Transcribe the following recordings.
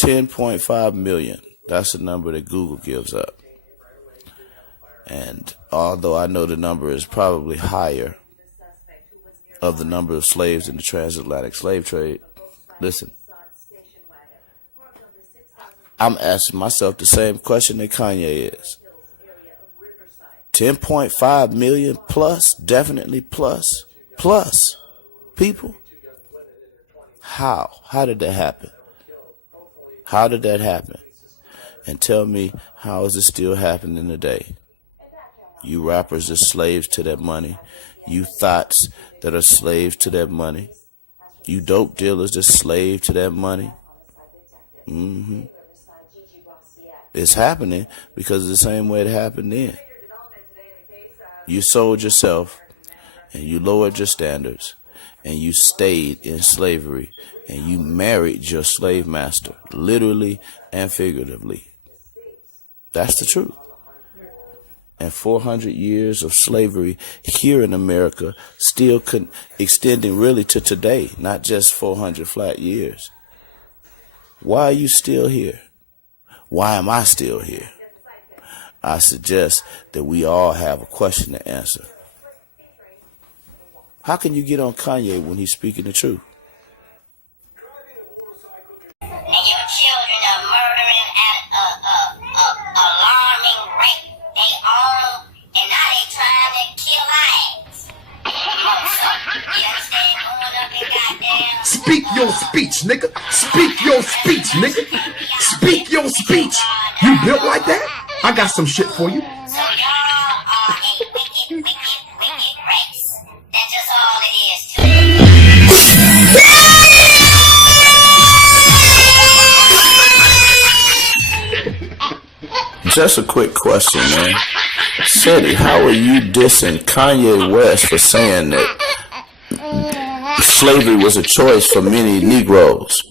10.5 million. That's the number that Google gives up. And although I know the number is probably higher of the number of slaves in the transatlantic slave trade, listen, I'm asking myself the same question that Kanye is. 10.5 million plus, definitely plus people? How? How did that happen? How did that happen? And tell me, how is it still happening today? You rappers are slaves to that money. You thoughts that are slaves to that money. You dope dealers are slaves to that money. It's happening because of the same way it happened then. You sold yourself and you lowered your standards and you stayed in slavery and you married your slave master, literally and figuratively. That's the truth. And 400 years of slavery here in America still extending really to today, not just 400 flat years. Why are you still here? Why am I still here? I suggest that we all have a question to answer. How can you get on Kanye when he's speaking the truth? And your children are murdering at a alarming rate. They own, and now they trying to kill lives. You understand? Going up and goddamn. Speak your speech, nigga. Speak your speech, nigga. Speak your speech. You built like that? I got some shit for you. So y'all are a wicked race. That's just all it is to me. Just a quick question, man. Shetty, how are you dissing Kanye West for saying that slavery was a choice for many Negroes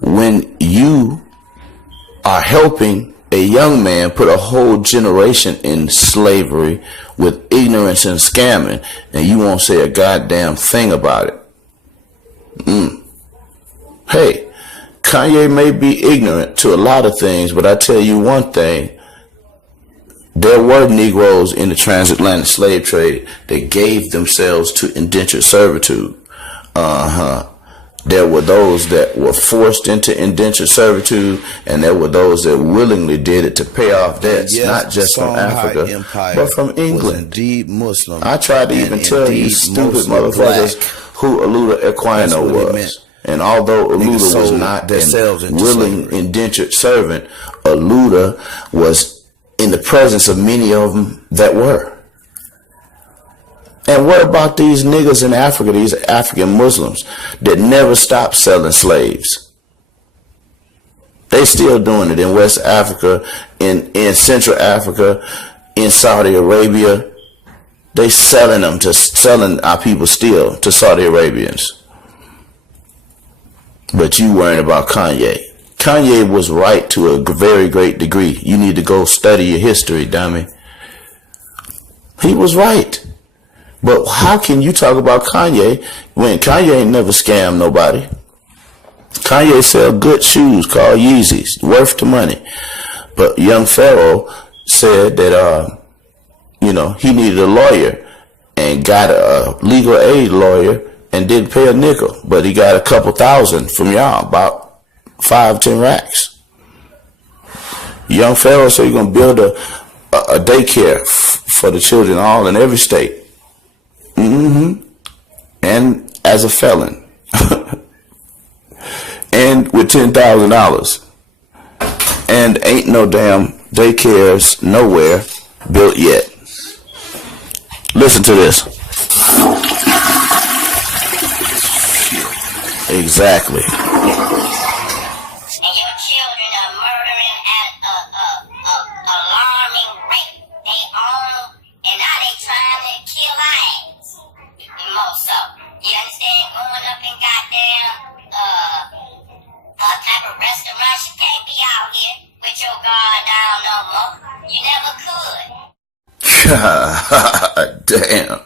when you are helping a young man put a whole generation in slavery with ignorance and scamming, and you won't say a goddamn thing about it? Hey, Kanye may be ignorant to a lot of things, but I tell you one thing. There were Negroes in the transatlantic slave trade that gave themselves to indentured servitude. There were those that were forced into indentured servitude, and there were those that willingly did it to pay off debts, not just from Africa, but from England. Indeed Muslim. I tried to even tell you stupid motherfuckers who Oluda Equino was. And although Oluda was not a willing indentured servant, Oluda was in the presence of many of them that were. And what about these niggas in Africa, these African Muslims that never stopped selling slaves? They still doing it in West Africa, in Central Africa, in Saudi Arabia. They selling our people still to Saudi Arabians. But you worrying about Kanye. Kanye was right to a very great degree. You need to go study your history, dummy. He was right. But how can you talk about Kanye when Kanye ain't never scammed nobody? Kanye sell good shoes called Yeezys, worth the money. But young Pharaoh said that, he needed a lawyer and got a legal aid lawyer and didn't pay a nickel. But he got a couple thousand from y'all, about 5-10 racks. Young Pharaoh said you're going to build a daycare for the children all in every state. And as a felon. And with $10,000. And ain't no damn daycares nowhere built yet. Listen to this. Exactly. And your children are murdering at a alarming rate. They own, and now they trying to kill lives. More so. You understand? Going up in goddamn type of restaurants. You can't be out here with your guard down no more. You never could. God damn.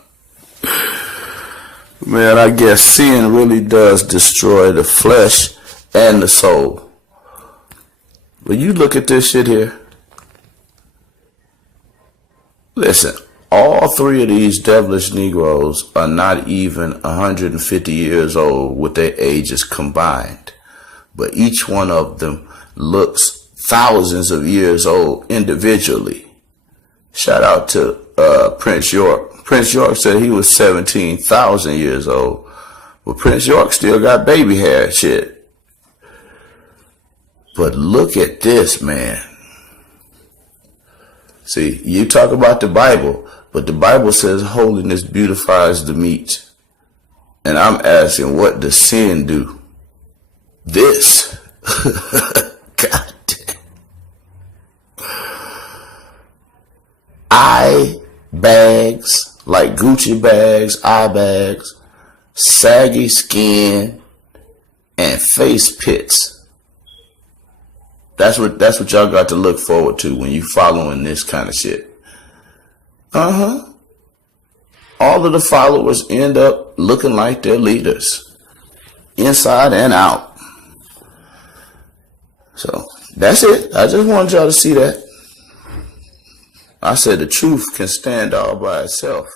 Man, I guess sin really does destroy the flesh and the soul. When you look at this shit here, listen, all three of these devilish Negroes are not even 150 years old with their ages combined. But each one of them looks thousands of years old individually. Shout out to Prince York. Prince York said he was 17,000 years old. But Prince York still got baby hair and shit. But look at this, man. See, you talk about the Bible, but the Bible says holiness beautifies the meat. And I'm asking, what does sin do? This. God damn. Eye bags, like Gucci bags, eye bags, saggy skin, and face pits. That's what y'all got to look forward to when you following this kind of shit. All of the followers end up looking like their leaders, inside and out. So that's it. I just wanted y'all to see that. I said the truth can stand all by itself.